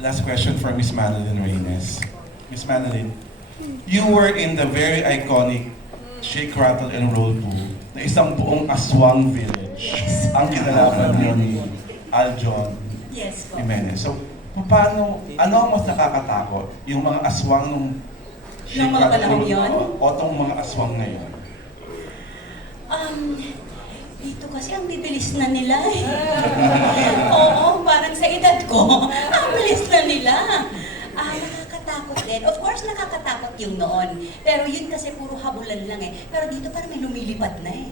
last question for Miss Madeline Reynes. Miss Madeline, you were in the very iconic Shake, Rattle, and Roll Boo na isang buong aswang village. Yes. Ang kinalaban mo ni Aljon Yes po. Jimenez. So, ano ang mas nakakatakot? Yung mga aswang nung Nung mga panahon yun? O itong mga aswang ngayon? Dito kasi ang bibilis na nila eh. Oo, parang sa edad ko, ang bilis na nila. Nakakatakot din. Of course, nakakatakot yung noon. Pero yun kasi puro habulan lang eh. Pero dito parang may lumilipad na eh.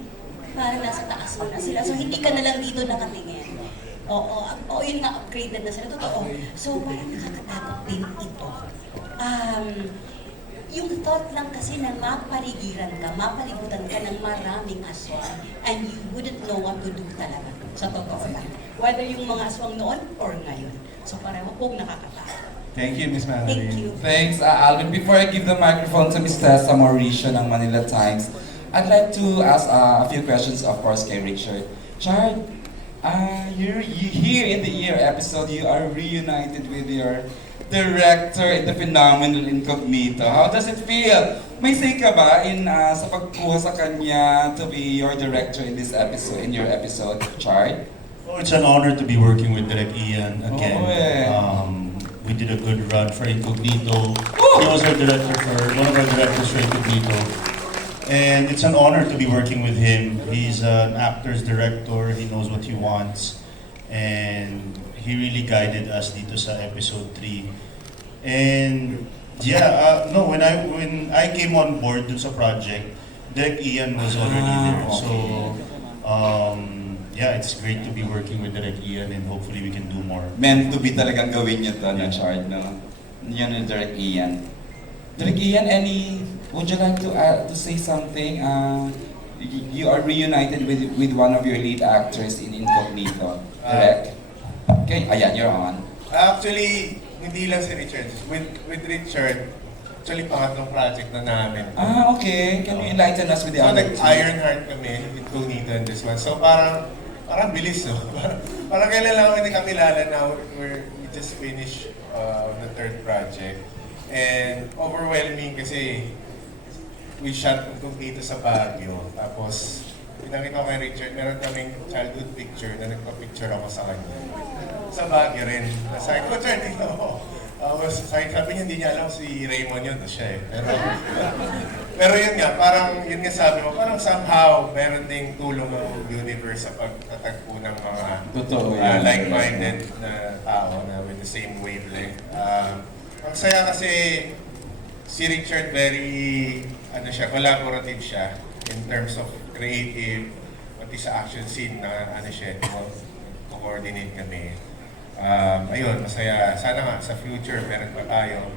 Parang nasa taas mo na sila. So hindi ka na lang dito nakatingin. Oo, yun nga, upgraded na sila. Totoo. So parang nakakatakot din ito. Yung thought lang kasi na mapaligiran ka, mapalibutan ka ng maraming aswang and you wouldn't know what to do talaga. Sa totoo lang. Whether yung mga aswang noon or ngayon. So pareho pong nakakatakot. Thank you, Miss Madeline. Thank you. Thanks, Alvin. Before I give the microphone to Ms. Tessa Mauricio ng Manila Times, I'd like to ask a few questions, of course, kay Richard. Chard, you're here in the Year episode, you are reunited with your director in the phenomenal Incognito. How does it feel? May say ka ba sa pagkuha sa kanya to be your director in this episode, in your episode, Chard? Oh, it's an honor to be working with Direk Ian again. Oo eh. We did a good run for Incognito. He was our director one of our directors for Incognito. And it's an honor to be working with him. He's an actor's director. He knows what he wants. And he really guided us dito sa episode 3. And yeah, no, when I came on board dun sa project, Direk Ian was already there. Okay. So yeah, it's great to be working with Direk Ian and hopefully we can do more. Meant to be talagang gawin niyo to, na Chard, no? Yan yung Direk Ian. Direk Ian, would you like to say something? You are reunited with one of your lead actors in Incognito, Direk? Okay, ayan, you're on. Actually, hindi lang si Richard. With Richard, actually pangatlong project na namin. Okay. Can you enlighten us with the So, other two? Ironheart kami, Incognito and this one. So, parang bilis, no? parang kailan lang kami nakakilala na we just finished the third project. And overwhelming kasi we shot Incognito sa Baguio. Tapos, pinakita ko kay Richard, meron kaming childhood picture na nagpa-picture ako sa kanya. Sa Baguio rin. Sabi ko, Richard, tingnan mo. Sabi niya, hindi niya alam si Raymond yun, siya eh. Pero yun nga, yun nga sabi mo, parang somehow, meron ding tulong ng universe sa pagtatagpo ng mga Totoo yan. like-minded na tao na with the same wavelength. Ang saya kasi si Richard very, collaborative siya in terms of creative, pati sa action scene na co-coordinate kami. Ayun, masaya. Sana nga sa future meron pa tayo.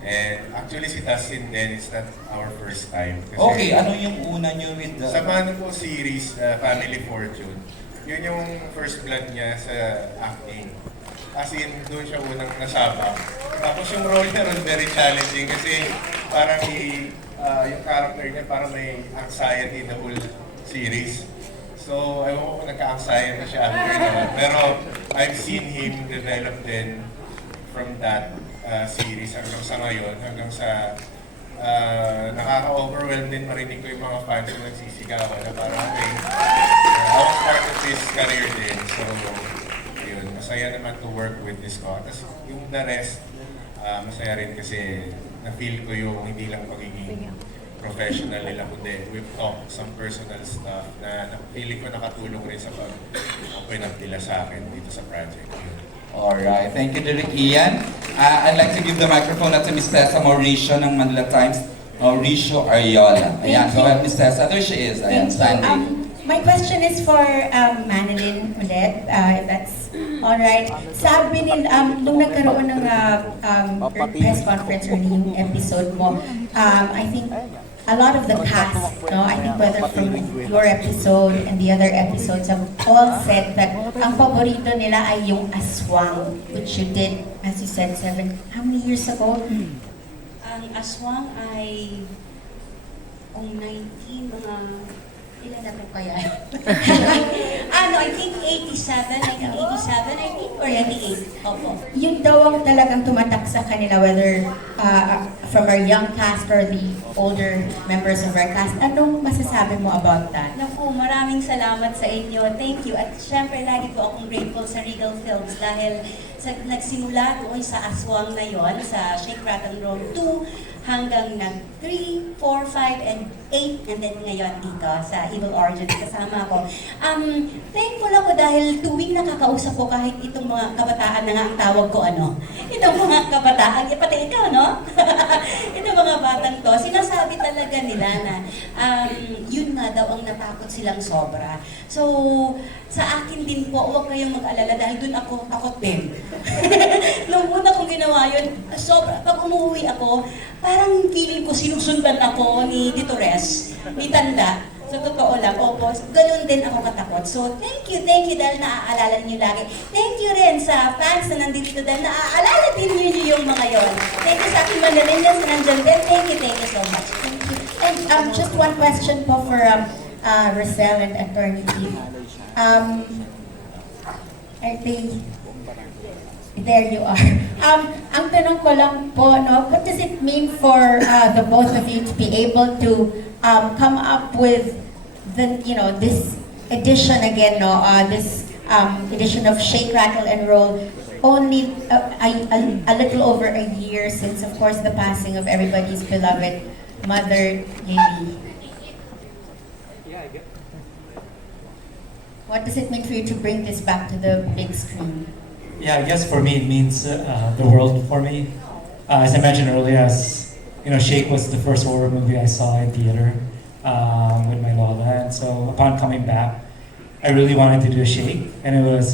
And actually si Dustin din, it's not our first time. Kasi Okay, ano yung una nyo with the... sa Manipo series, Family Fortune, yun yung first blood niya sa acting. As in, doon siya unang nasabak. Tapos yung role niya ron very challenging kasi parang yung character niya parang may anxiety the whole series. So, ewan ko kung nagka-anxiety na siya after that. Pero I've seen him develop then from that series hanggang sa ngayon, hanggang sa nakaka-overwhelm din marinig ko yung mga fans na nagsisigawan na parang okay, I was part of his career din. So, yun, masaya naman to work with this co. Tapos yung the rest, masaya rin kasi na-feel ko yung hindi lang pagiging professional nila, kundi we've talked some personal stuff na feeling ko nakatulong rin sa pag-open up nila sa akin dito sa project. Alright, thank you, Direk Ian. I'd like to give the microphone to Ms. Tessa Mauricio ng Manila Times. Mauricio Ariola. Ayan, go ahead, Ms. Tessa. There she is. Ayan, standing. My question is for Madeline ulit, if that's alright. Sabi nila, nung nagkaroon ng press conference early yung episode mo, I think a lot of the cast, no, I think whether from your episode and the other episodes have all said that ang paborito nila ay yung aswang, which you did, as you said, how many years ago? Ang aswang ay mga Ilan na po kaya? I think 87, I think, or 88. Opo. Yun daw ang talagang tumatak sa kanila, whether from our young cast or the older members of our cast. Anong masasabi mo about that? Naku, maraming salamat sa inyo. Thank you. At syempre, lagi po akong grateful sa Regal Films dahil nagsimula doon sa aswang na yon, sa Shake, Rattle, Roll 2, hanggang nag 3, 4, 5, and 8, and then ngayon dito sa Evil Origins kasama ko. Thankful ako dahil tuwing nakakausap ko kahit itong mga kabataan na nga ang tawag ko itong mga kabataan, pati ikaw, no? Itong mga batang to, sinasabi talaga nila na yun nga daw ang natakot silang sobra. So, sa akin din po, huwag kayong mag-alala dahil dun ako takot din. Nung una kong ginawa yun, sobra, pag umuwi ako, parang feeling ko sinusundan ako ni Ditores, ni Tanda. Sa totoo lang, opo, ganun din ako katakot. So, thank you dahil naaalala niyo lagi. Thank you rin sa fans na nandito dahil naaalala din niyo yung mga yon. Thank you sa aking Mandarin na nandyan din. Thank you so much. Thank you. And just one question po for Rosel and Attorney Keith. There you are. Ang tanong ko lang po, what does it mean for the both of you to be able to come up with this edition again, this edition of Shake, Rattle, and Roll, only a little over a year since, of course, the passing of everybody's beloved mother, Lily. What does it mean for you to bring this back to the big screen? Yeah, I guess for me it means the world for me. As I mentioned earlier, Shake was the first horror movie I saw in theater with my Lola, and so upon coming back, I really wanted to do Shake, and it was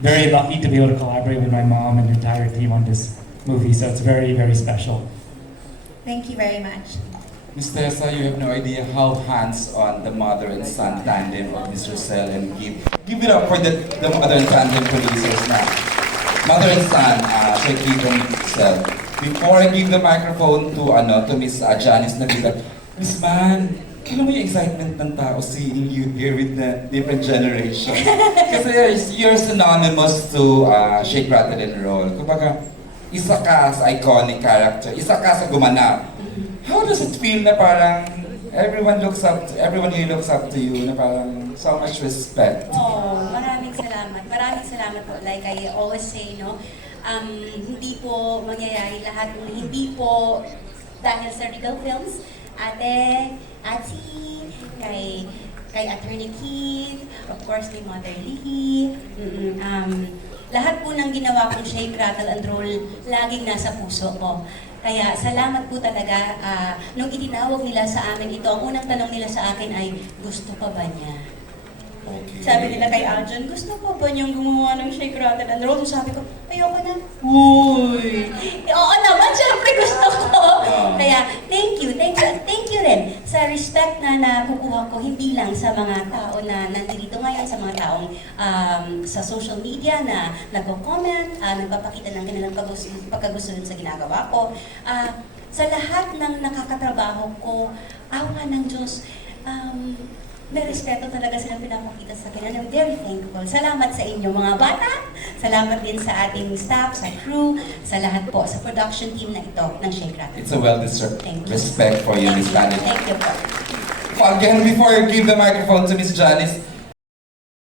very lucky to be able to collaborate with my mom and the entire team on this movie. So it's very, very special. Thank you very much. Miss Tessa, you have no idea how hands-on the mother and son tandem of Ms. Rosel and Give. Give it up for the mother and tandem producers now. Mother and son, Shake, Give, and Rosel. Before I give the microphone to Miss Janice Navita, Miss Man, kailan mo yung excitement ng tao seeing you here with the different generation? Kasi you're synonymous to Shake, Rattle, and Roll. Kumbaga, isa ka sa iconic character, isa ka sa gumanap. How does it feel na parang everyone here looks up to you, na parang so much respect? Oh, maraming salamat. Maraming salamat po. Like I always say, hindi po mangyayari lahat, hindi po dahil sa Regal Films, Ate, kay Attorney Keith, of course kay Mother Lily, lahat po ng ginawa kong Shake, Rattle, and Roll, laging nasa puso ko. Kaya salamat po talaga. Nung itinawag nila sa amin ito, ang unang tanong nila sa akin ay, gusto pa ba niya? Okay. Sabi nila kay Aljon, gusto pa ba niyang gumawa ng Shake, Rattle, and Roll? So sabi ko, ayoko na. Uy! Oo naman, syempre gusto ko. Kaya thank you rin sa respect na nakukuha ko, hindi lang sa mga tao na nandito ngayon, sa mga taong sa social media na nagko-comment, nagpapakita ng kanilang pagkagustuhan sa ginagawa ko. Sa lahat ng nakakatrabaho ko, awa ng Diyos, may respeto talaga silang pinapakita sa akin. And I'm very thankful. Salamat sa inyo mga bata. Salamat din sa ating staff, sa crew, sa lahat po, sa production team na ito ng Shake, Rattle. It's a well-deserved Thank you. respect for you, Miss Janice. Thank you po. Again, before I give the microphone to Miss Janice,